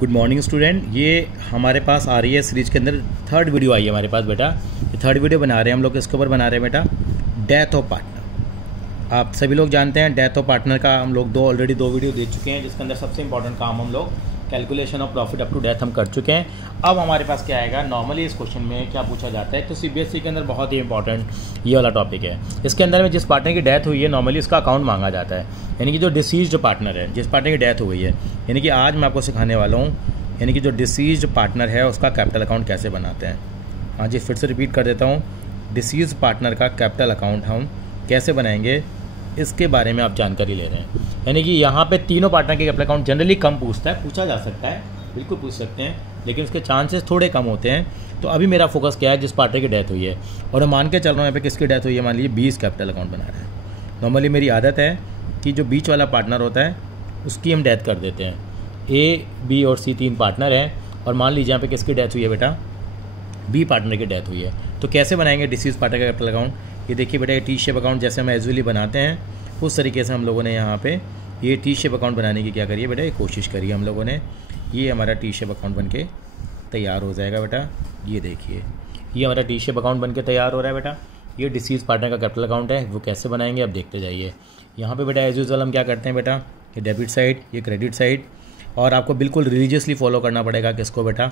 Good morning student. ये हमारे पास आ रही है सीरीज के अंदर थर्ड वीडियो आई है हमारे पास बेटा। ये थर्ड वीडियो बना रहे हैं हम लोग, इसके ऊपर बना रहे हैं बेटा डेथ ऑफ पार्टनर। आप सभी लोग जानते हैं डेथ ऑफ पार्टनर का हम लोग ऑलरेडी दो वीडियो दे चुके हैं, जिसके अंदर सबसे इंपॉर्टेंट काम हम लोग calculation of profit up to death हम कर चुके हैं। अब हमारे पास क्या आएगा, नॉर्मली इस क्वेश्चन में क्या पूछा जाता है, तो सीबीएसई के अंदर बहुत ही इंपॉर्टेंट ये वाला टॉपिक है। इसके अंदर में जिस पार्टनर की डेथ हुई है नॉर्मली इसका अकाउंट मांगा जाता है, यानी कि जो डिसीज्ड पार्टनर है, जिस पार्टनर की डेथ हो गई है। यानी कि आज मैं आपको सिखाने वाला हूँ, यानी कि जो डिसीज्ड पार्टनर है उसका कैपिटल अकाउंट कैसे बनाते हैं। हाँ जी, फिर से रिपीट कर देता हूँ, डिसीज्ड पार्टनर का कैपिटल अकाउंट हम कैसे बनाएंगे इसके बारे में आप जानकारी ले रहे हैं। यानी कि यहाँ पे तीनों पार्टनर के कैपिटल अकाउंट जनरली कम पूछता है, पूछा जा सकता है, बिल्कुल पूछ सकते हैं, लेकिन उसके चांसेस थोड़े कम होते हैं। तो अभी मेरा फोकस क्या है, जिस पार्टनर की डेथ हुई है, और मैं मान के चल रहा हूँ यहाँ पे किसकी डेथ हुई है, मान लीजिए 20 कैपिटल अकाउंट बना रहे हैं। नॉर्मली मेरी आदत है कि जो बीच वाला पार्टनर होता है उसकी हम डेथ कर देते हैं। ए, बी और सी तीन पार्टनर हैं, और मान लीजिए यहाँ पे किसकी डेथ हुई है बेटा, बी पार्टनर की डेथ हुई है। तो कैसे बनाएंगे डिसीज पार्टनर का कैपिटल अकाउंट, ये देखिए बेटा, ये टी शेप अकाउंट जैसे हम एजुअली बनाते हैं उस तरीके से हम लोगों ने यहाँ पे ये टी शेप अकाउंट बनाने की क्या करिए बेटा, ये कोशिश करिए हम लोगों ने। ये हमारा टी शेप अकाउंट बन के तैयार हो जाएगा बेटा। ये देखिए, ये हमारा टी शेप अकाउंट बन के तैयार हो रहा है बेटा। ये डिसीज पार्टनर का कैपिटल अकाउंट है, वो कैसे बनाएंगे आप देखते जाइए। यहाँ पे बेटा एज यूजुअल हम क्या करते हैं बेटा, ये डेबिट साइड, ये क्रेडिट साइड, और आपको बिल्कुल रिलीजियसली फॉलो करना पड़ेगा किसको बेटा,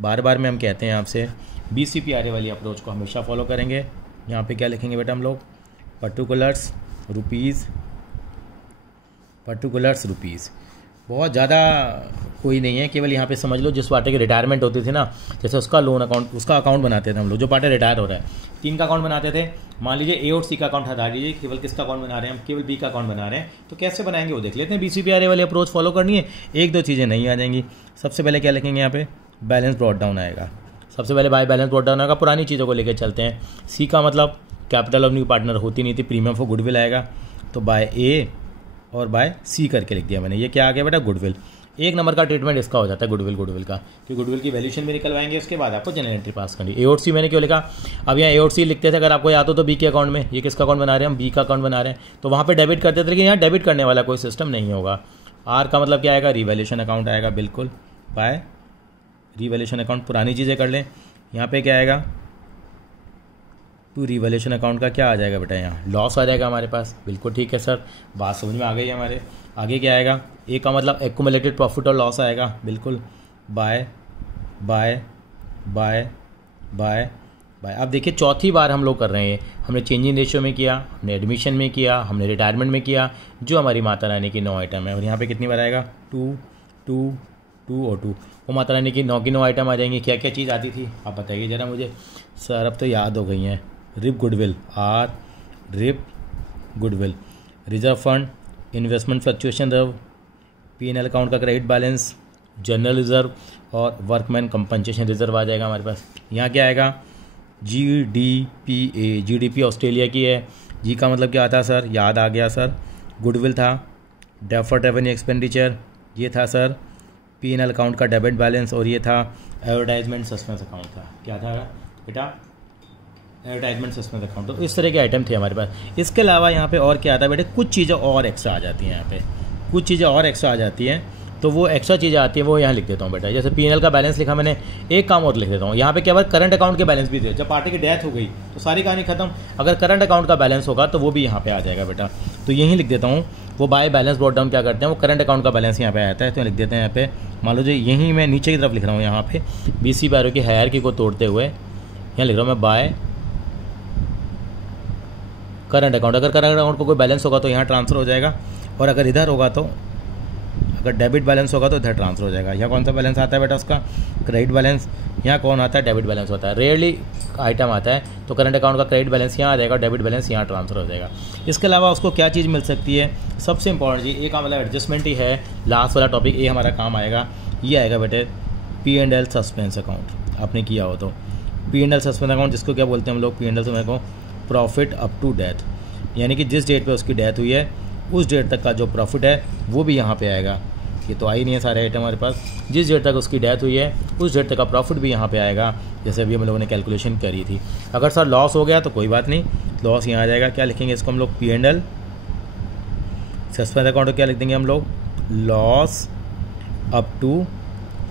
बार बार में हम कहते हैं आपसे BCPRA वाली अप्रोच को हमेशा फॉलो करेंगे। यहाँ पे क्या लिखेंगे बेटा हम लोग, पर्टिकुलर्स रुपीज़। बहुत ज़्यादा कोई नहीं है, केवल यहाँ पे समझ लो जिस पार्टी की रिटायरमेंट होती थी ना, जैसे उसका लोन अकाउंट, उसका अकाउंट बनाते थे हम लोग। जो पार्टी रिटायर हो रहा है, तीन का अकाउंट बनाते थे। मान लीजिए A और C का अकाउंट हटा लीजिए, केवल किसका अकाउंट बना रहे हैं हम, केवल B का अकाउंट बना रहे हैं। तो कैसे बनाएंगे वो देख लेते हैं। BCPRA वाली अप्रोच फॉलो करनी है, एक दो चीज़ें नहीं आ जाएंगी। सबसे पहले क्या लिखेंगे यहाँ पे, बैलेंस ब्रॉट डाउन आएगा। सबसे पहले बाय बैलेंस ब्रॉट डाउन आएगा, पुरानी चीज़ों को लेकर चलते हैं। C का मतलब कैपिटल ऑफ न्यू पार्टनर होती नहीं थी, प्रीमियम फॉर गुडविल आएगा, तो बाय A और बाय C करके लिख दिया मैंने। ये क्या आ गया बेटा, गुडविल। एक नंबर का ट्रीटमेंट इसका हो जाता है गुडविल का, कि गुडविल की वैल्यूएशन भी निकलवाएंगे, उसके बाद आपको जनरल एंट्री पास करनी। A और C मैंने क्यों लिखा, अब यहाँ A और C लिखते थे, अगर आपको याद हो तो B के अकाउंट में, ये किसका अकाउंट बना रहे हैं हम, B का अकाउंट बना रहे हैं, तो वहाँ पे डेबिट करते थे, लेकिन यहाँ डेबिट करने वाला कोई सिस्टम नहीं होगा। R का मतलब क्या आएगा, रिवैल्यूएशन अकाउंट आएगा, बिल्कुल बाय रिवैल्यूएशन अकाउंट। पुरानी चीज़ें कर लें, यहाँ पे क्या आएगा, टू रिवैल्यूएशन अकाउंट का क्या आ जाएगा बेटा, यहाँ लॉस आ जाएगा हमारे पास। बिल्कुल ठीक है सर, बात समझ में आ गई है हमारे। आगे क्या आएगा, ए का मतलब एक्यूमुलेटेड प्रॉफिट और लॉस आएगा, बिल्कुल bye bye bye bye bye. अब देखिए चौथी बार हम लोग कर रहे हैं, हमने चेंजिंग रेशियो में किया, हमने एडमिशन में किया, हमने रिटायरमेंट में किया, जो हमारी माता रानी की 9 आइटम है। और यहाँ पे कितनी बार आएगा, 2 2 2 और 2। वो माता रानी की 9 आइटम आ जाएंगी। क्या क्या चीज़ आती थी आप बताइए ज़रा मुझे। सर अब तो याद हो गई हैं, rip goodwill, or rip goodwill, reserve fund, investment fluctuation reserve, P&L account का क्रेडिट बैलेंस, जनरल रिजर्व और वर्कमैन कंपनसेशन रिजर्व आ जाएगा हमारे पास। यहाँ क्या आएगा, GDP ऑस्ट्रेलिया की है। जी का मतलब क्या आता है सर, याद आ गया सर, गुडविल था, डेफर्ड रेवेन्यू एक्सपेंडिचर ये था सर, P&L अकाउंट का डेबिट बैलेंस, और ये था एडवर्टाइजमेंट सस्पेंस अकाउंट था। क्या था बेटा, एडवर्टाइजमेंट सस्पेंस अकाउंट। तो इस तरह के आइटम थे हमारे पास। इसके अलावा यहाँ पे और क्या आता है बेटे, कुछ चीज़ें और एक्स्ट्रा आ जाती हैं। यहाँ पे कुछ चीज़ें और एक्स्ट्रा आ जाती हैं, तो वो एक्स्ट्रा चीज़ें आती हैं वो यहाँ लिख देता हूँ बेटा। जैसे P&L का बैलेंस लिखा मैंने, एक काम और लिख देता हूँ यहाँ पे, क्या बात, करंट अकाउंट के बैलेंस भी थे। जब पार्टी की डेथ हो गई तो सारी कहानी खत्म, अगर करंट अकाउंट का बैलेंस होगा तो वो भी यहाँ पे आ जाएगा बेटा। तो यहीं लिख देता हूँ, वो बाय बैलेंस ब्रॉट डाउन क्या करते हैं, वो करंट अकाउंट का बैलेंस यहाँ पे आता है, तो लिख देते हैं यहाँ पे। मान लो जो यहीं मैं नीचे की तरफ लिख रहा हूँ, यहाँ पे BCPRA की हायरार्की को तोड़ते हुए यहाँ लिख रहा हूँ मैं, बाय करंट अकाउंट। अगर करंट अकाउंट को कोई बैलेंस होगा तो यहाँ ट्रांसफर हो जाएगा, और अगर इधर होगा तो, अगर डेबिट बैलेंस होगा तो इधर ट्रांसफर हो जाएगा। यहाँ कौन सा बैलेंस आता है बेटा, उसका क्रेडिट बैलेंस। यहाँ कौन आता है, डेबिट बैलेंस होता है। रेयरली आइटम आता है, तो करंट अकाउंट का क्रेडिट बैलेंस यहाँ आ जाएगा, डेबिट बैलेंस यहाँ ट्रांसफर हो जाएगा। इसके अलावा उसको क्या चीज़ मिल सकती है, सबसे इंपॉर्टेंट चीज़, ए का मतलब एडजस्टमेंट ही है, लास्ट वाला टॉपिक ए हमारा काम आएगा। ये आएगा बेटे P&L सस्पेंस अकाउंट, आपने किया हो तो। P&L सस्पेंस अकाउंट जिसको क्या बोलते हैं हम लोग, P&L suspense account profit up to death, यानी कि जिस डेट पे उसकी डेथ हुई है उस डेट तक का जो प्रॉफिट है वो भी यहाँ पे आएगा। ये तो आई नहीं है सारे आइटम हमारे पास, जिस डेट तक उसकी डेथ हुई है उस डेट तक का प्रॉफिट भी यहाँ पे आएगा, जैसे अभी हम लोगों ने कैलकुलेशन करी थी। अगर सर लॉस हो गया तो कोई बात नहीं, लॉस यहाँ आ जाएगा। क्या लिखेंगे इसको हम लोग, P&L सस्पेंस अकाउंट क्या लिख देंगे हम लोग, लॉस अप टू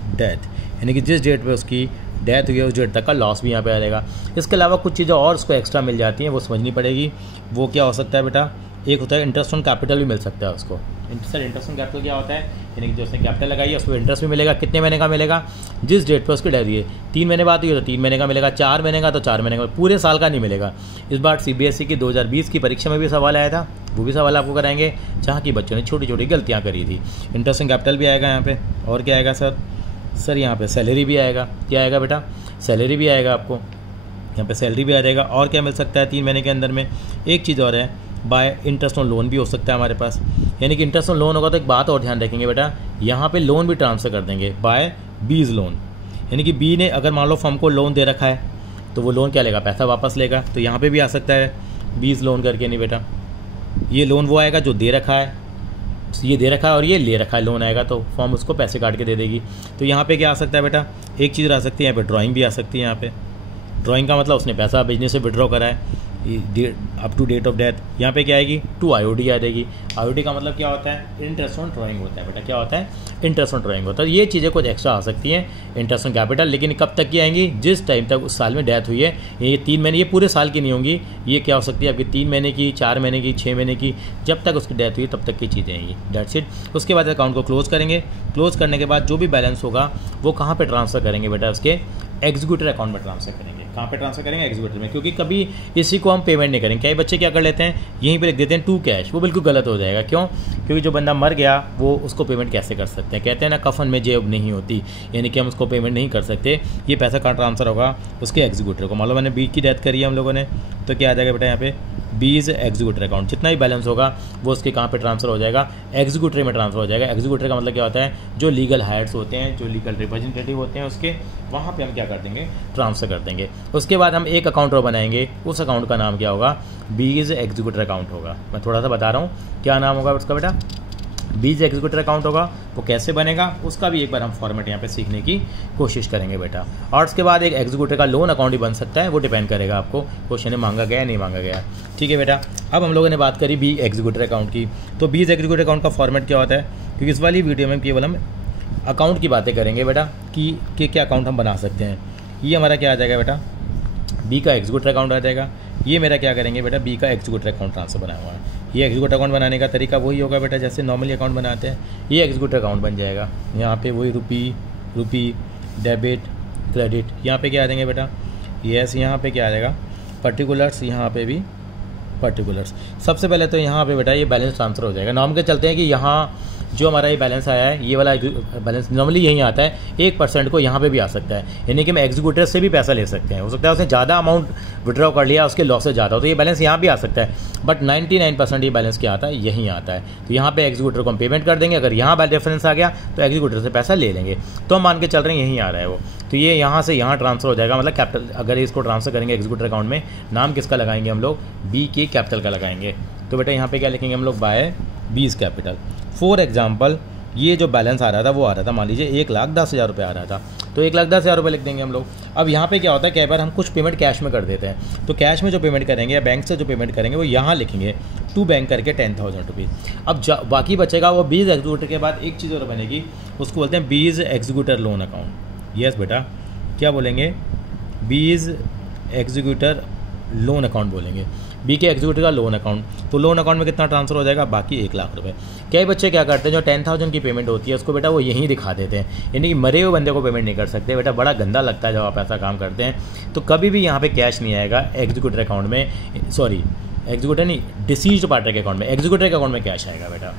डेथ, यानी कि जिस डेट पे उसकी डेथ हुई है उस डेट तक का लॉस भी यहाँ पे आ जाएगा। इसके अलावा कुछ चीज़ें और उसको एक्स्ट्रा मिल जाती हैं, वो समझनी पड़ेगी। वो क्या हो सकता है बेटा, एक होता है इंटरेस्ट ऑन कैपिटल भी मिल सकता है उसको। सर इंटरेस्ट ऑन कैपिटल क्या होता है, यानी कि जो उसने कैपिटल लगाई है उसको इंटरेस्ट भी मिलेगा। कितने महीने का मिलेगा, जिस डेट पर उसकी डेथ हुई है। 3 महीने बाद हुई है तो 3 महीने का मिलेगा, 4 महीने का तो 4 महीने का, पूरे साल का नहीं मिलेगा। इस बार CBSE की 2020 की परीक्षा में भी सवाल आया था, वो भी सवाल आपको कराएंगे, जहाँ की बच्चों ने छोटी छोटी गलतियाँ करी थी। इंटरेस्ट ऑन कैपिटल भी आएगा यहाँ पे, और क्या आएगा सर यहाँ पे सैलरी भी आएगा। क्या आएगा बेटा, सैलरी भी आएगा आपको, यहाँ पे सैलरी भी आ जाएगा। और क्या मिल सकता है 3 महीने के अंदर में, एक चीज़ और है, बाय इंटरेस्ट ऑन लोन भी हो सकता है हमारे पास। यानी कि इंटरेस्ट ऑन लोन होगा तो एक बात और ध्यान रखेंगे बेटा, यहाँ पे लोन भी ट्रांसफ़र कर देंगे बाय बीज लोन। यानी कि बी ने अगर मान लो फर्म को लोन दे रखा है तो वो लोन क्या लेगा, पैसा वापस लेगा। तो यहाँ पे भी आ सकता है बीज लोन करके, नहीं बेटा ये लोन वो आएगा जो दे रखा है, ये दे रखा है और ये ले रखा है, लोन आएगा तो फर्म उसको पैसे काट के दे देगी। तो यहाँ पे क्या आ सकता है बेटा, एक चीज़ आ सकती है यहाँ पे ड्राइंग भी आ सकती है। यहाँ पे ड्राइंग का मतलब उसने पैसा बिजनेस से विड्रॉ करा है up to date of death. यहाँ पे क्या आएगी, टू IOD आ जाएगी। IOD का मतलब क्या होता है, इंटरेस्ट ऑन ड्राइंग होता है बेटा। क्या होता है, इंटरेस्ट ऑन ड्राइंग होता है। ये चीज़ें कुछ एक्स्ट्रा आ सकती हैं इंटरेस्ट ऑन कैपिटल, लेकिन कब तक की आएंगी, जिस टाइम तक उस साल में डेथ हुई है। ये 3 महीने, ये पूरे साल की नहीं होंगी, ये क्या हो सकती है आपकी 3 महीने की, 4 महीने की, 6 महीने की, जब तक उसकी डेथ हुई तब तक की चीज़ें आएंगी। That's it. उसके बाद अकाउंट को क्लोज करेंगे। क्लोज करने के बाद जो भी बैलेंस होगा वो कहाँ पर ट्रांसफ़र करेंगे बेटा, उसके एग्जीक्यूटर अकाउंट में ट्रांसफ़र करेंगे। कहाँ पे ट्रांसफर करेंगे, एग्जीक्यूटर में, क्योंकि कभी इसी को हम पेमेंट नहीं करेंगे। कई बच्चे क्या कर लेते हैं, यहीं पे लिख देते हैं टू कैश, वो बिल्कुल गलत हो जाएगा। क्यों, क्योंकि जो बंदा मर गया वो उसको पेमेंट कैसे कर सकते हैं, कहते हैं ना कफन में जेब नहीं होती, यानी कि हम उसको पेमेंट नहीं कर सकते। ये पैसा कहाँ ट्रांसफर होगा, उसके एग्जीक्यूटर को। मान लो मैंने बी की डेथ करी है हम लोगों ने, तो क्या आ जाएगा बेटा यहाँ पे बीज एग्जीक्यूटर अकाउंट, जितना भी बैलेंस होगा वो उसके कहाँ पे ट्रांसफर हो जाएगा, एग्जीक्यूटर में ट्रांसफर हो जाएगा। एग्जीक्यूटर का मतलब क्या होता है, जो लीगल हायर्स होते हैं, जो लीगल रिप्रेजेंटेटिव होते हैं उसके, वहाँ पे हम क्या कर देंगे, ट्रांसफर कर देंगे। उसके बाद हम एक अकाउंट और बनाएंगे, उस अकाउंट का नाम क्या होगा, बीज एग्जीक्यूटर अकाउंट होगा। मैं थोड़ा सा बता रहा हूँ क्या नाम होगा उसका बेटा, बीज एग्जीक्यूटर अकाउंट होगा। वो कैसे बनेगा उसका भी एक बार हम फॉर्मेट यहाँ पे सीखने की कोशिश करेंगे बेटा। और उसके बाद एक एग्जीक्यूटर का लोन अकाउंट भी बन सकता है, वो डिपेंड करेगा आपको क्वेश्चन में मांगा गया नहीं मांगा गया। ठीक है बेटा। अब हम लोगों ने बात करी बी एग्जीक्यूटर अकाउंट की, तो बीज एग्जीक्यूटर अकाउंट का फॉर्मेट क्या होता है, क्योंकि इस वाली वीडियो में केवल हम अकाउंट की बातें करेंगे बेटा कि क्या अकाउंट हम बना सकते हैं। ये हमारा क्या आ जाएगा बेटा, बी का एग्जीक्यूटर अकाउंट आ जाएगा। ये मेरा क्या करेंगे बेटा, बी का एग्जीक्यूटर अकाउंट ट्रांसफर बनाया हुआ है। ये एग्जीक्यूटर अकाउंट बनाने का तरीका वही होगा बेटा जैसे नॉर्मली अकाउंट बनाते हैं, ये एग्जीक्यूटर अकाउंट बन जाएगा। यहाँ पे वही रुपी डेबिट क्रेडिट, यहाँ पे क्या आ जाएंगे बेटा, यस यहाँ पे क्या आ जाएगा पर्टिकुलर्स, यहाँ पे भी पर्टिकुलर्स। सबसे पहले तो यहाँ पे बेटा ये बैलेंस ट्रांसफर हो जाएगा। नॉर्म के चलते हैं कि यहाँ जो हमारा ये बैलेंस आया है, ये वाला बैलेंस नॉर्मली यहीं आता है, 1% को यहाँ पे भी आ सकता है, यानी कि हम एग्जीक्यूटर से भी पैसा ले सकते हैं। हो सकता है उसने ज़्यादा अमाउंट विड्रॉ कर लिया, उसके लॉसेज ज़्यादा हो, तो ये बैलेंस यहाँ भी आ सकता है, बट 99% ये बैलेंस क्या आता है, यहीं आता है। तो यहाँ पे एग्जीक्यूटर को हम पेमेंट कर देंगे, अगर यहाँ रेफरेंस आ गया तो एग्जीक्यूटर से पैसा ले लेंगे। तो हम मान के चल रहे हैं यहीं आ रहा है वो, तो ये यहाँ से यहाँ ट्रांसफर हो जाएगा, मतलब कैपिटल अगर इसको ट्रांसफर करेंगे एग्जीक्यूटर अकाउंट में, नाम किसका लगाएंगे हम लोग, बी के कैपिटल का लगाएंगे। तो बेटा यहाँ पे क्या लिखेंगे हम लोग, बाय बीज कैपिटल। फॉर एग्जाम्पल ये जो बैलेंस आ रहा था वो आ रहा था, मान लीजिए 1,10,000 रुपये आ रहा था, तो 1,10,000 रुपये लिख देंगे हम लोग। अब यहाँ पे क्या होता है, कई बार हम कुछ पेमेंट कैश में कर देते हैं, तो कैश में जो पेमेंट करेंगे या बैंक से जो पेमेंट करेंगे वो यहाँ लिखेंगे टू बैंक करके 10,000 रुपीज़। अब बाकी बचेगा वो बीज एग्जीक्यूटर के बाद एक चीज़ और बनेगी, उसको बोलते हैं बीज एग्जीक्यूटर लोन अकाउंट। यस बेटा, क्या बोलेंगे, बीज एग्जीक्यूटर लोन अकाउंट बोलेंगे, बी के एग्जीक्यूटर का लोन अकाउंट। तो लोन अकाउंट में कितना ट्रांसफर हो जाएगा, बाकी 1,00,000 रुपये। कई बच्चे क्या करते हैं, जो 10,000 की पेमेंट होती है उसको बेटा वो यहीं दिखा देते हैं, यानी कि मरे हुए बंदे को पेमेंट नहीं कर सकते बेटा, बड़ा गंदा लगता है जब आप ऐसा काम करते हैं। तो कभी भी यहाँ पे कैश नहीं आएगा एग्जीक्यूटर अकाउंट में, सॉरी एग्जीक्यूटर नहीं, डिसीज्ड पार्टनर के अकाउंट में, एग्जीक्यूटर के अकाउंट में कैश आएगा बेटा।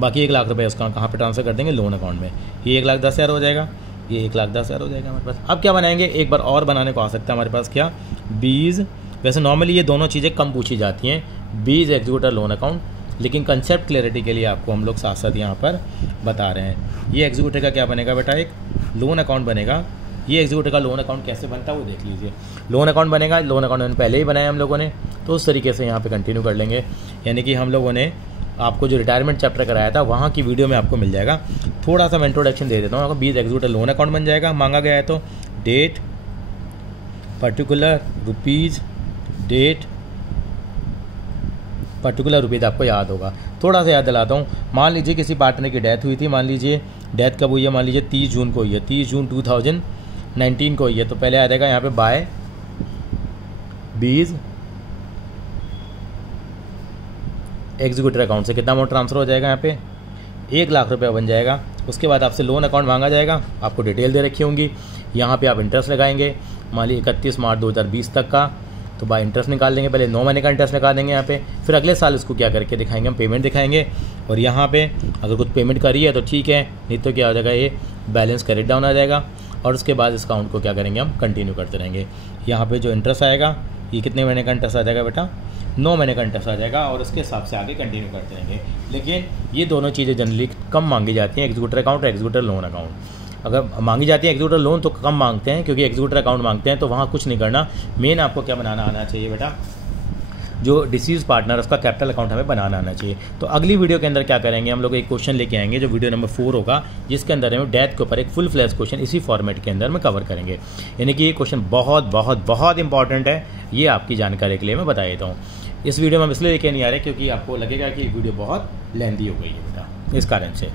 बाकी 1,00,000 रुपये उसका कहाँ पर ट्रांसफर कर देंगे, लोन अकाउंट में। ये 1,10,000 हो जाएगा, ये 1,10,000 हो जाएगा हमारे पास। अब क्या बनाएंगे, एक बार और बनाने को आ सकता है हमारे पास, क्या, बीज, वैसे नॉर्मली ये दोनों चीज़ें कम पूछी जाती हैं, बीज एग्जीक्यूटर लोन अकाउंट, लेकिन कंसेप्ट क्लैरिटी के लिए आपको हम लोग साथ साथ यहाँ पर बता रहे हैं। ये एग्जीक्यूटर का क्या बनेगा बेटा, एक लोन अकाउंट बनेगा। ये एग्जीक्यूटर का लोन अकाउंट कैसे बनता है वो देख लीजिए। लोन अकाउंट बनेगा, लोन अकाउंट पहले ही बनाया हम लोगों ने, तो उस तरीके से यहाँ पे कंटिन्यू कर लेंगे। यानी कि हम लोगों ने आपको जो रिटायरमेंट चैप्टर कराया था वहाँ की वीडियो में आपको मिल जाएगा। थोड़ा सा मैं इंट्रोडक्शन दे देता हूँ। बीज एग्जीक्यूटर लोन अकाउंट बन जाएगा, मांगा गया है तो date particular rupees, date particular rupees आपको याद होगा, थोड़ा सा याद दिलाता हूँ। मान लीजिए किसी पार्टनर की डेथ हुई थी, मान लीजिए डेथ कब हुई है, मान लीजिए 30 जून को हुई है, 30 जून 2019 को हुई है। तो पहले आ जाएगा यहाँ पे बाय बीज एग्जीक्यूटर अकाउंट से कितना अमाउंट ट्रांसफ़र हो जाएगा, यहाँ पे 1 लाख रुपया बन जाएगा। उसके बाद आपसे लोन अकाउंट मांगा जाएगा, आपको डिटेल दे रखी होंगी। यहाँ पे आप इंटरेस्ट लगाएंगे, मान लीजिए 31 मार्च 2020 तक का, तो बाय इंटरेस्ट निकाल देंगे। पहले 9 महीने का इंटरेस्ट निकाल देंगे यहाँ पे, फिर अगले साल इसको क्या करके दिखाएंगे, हम पेमेंट दिखाएंगे। और यहाँ पे अगर कुछ पेमेंट करी है तो ठीक है, नहीं तो क्या हो जाएगा, ये बैलेंस क्रेडिट डाउन आ जाएगा। और उसके बाद इस अकाउंट को क्या करेंगे, हम कंटिन्यू करते रहेंगे। यहाँ पे जो इंटरेस्ट आएगा, ये कितने महीने का इंटरेस्ट आ जाएगा बेटा, 9 महीने का इंटरेस्ट आ जाएगा, और उसके हिसाब से आगे कंटिन्यू करते रहेंगे। लेकिन ये दोनों चीज़ें जनरली कम मांगी जाती हैं, एग्जीक्यूटर अकाउंट और एग्जीक्यूटर लोन अकाउंट। अगर मांगी जाती है एग्जीक्यूटर लोन तो कम मांगते हैं, क्योंकि एग्जीक्यूटर अकाउंट मांगते हैं तो वहाँ कुछ नहीं करना। मेन आपको क्या बनाना आना चाहिए बेटा, जो डिसीज पार्टनर उसका कैपिटल अकाउंट हमें बनाना आना चाहिए। तो अगली वीडियो के अंदर क्या करेंगे, हम लोग एक क्वेश्चन लेके आएंगे जो वीडियो नंबर 4 होगा, जिसके अंदर हम डेथ के ऊपर एक फुल फ्लैश क्वेश्चन इसी फॉर्मेट के अंदर में कवर करेंगे। यानी कि ये क्वेश्चन बहुत बहुत बहुत इंपॉर्टेंट है, ये आपकी जानकारी के लिए मैं बता देता हूँ। इस वीडियो में हम इसलिए लेके नहीं आ रहे क्योंकि आपको लगेगा कि वीडियो बहुत लेंथी हो गई है बेटा, इस कारण से।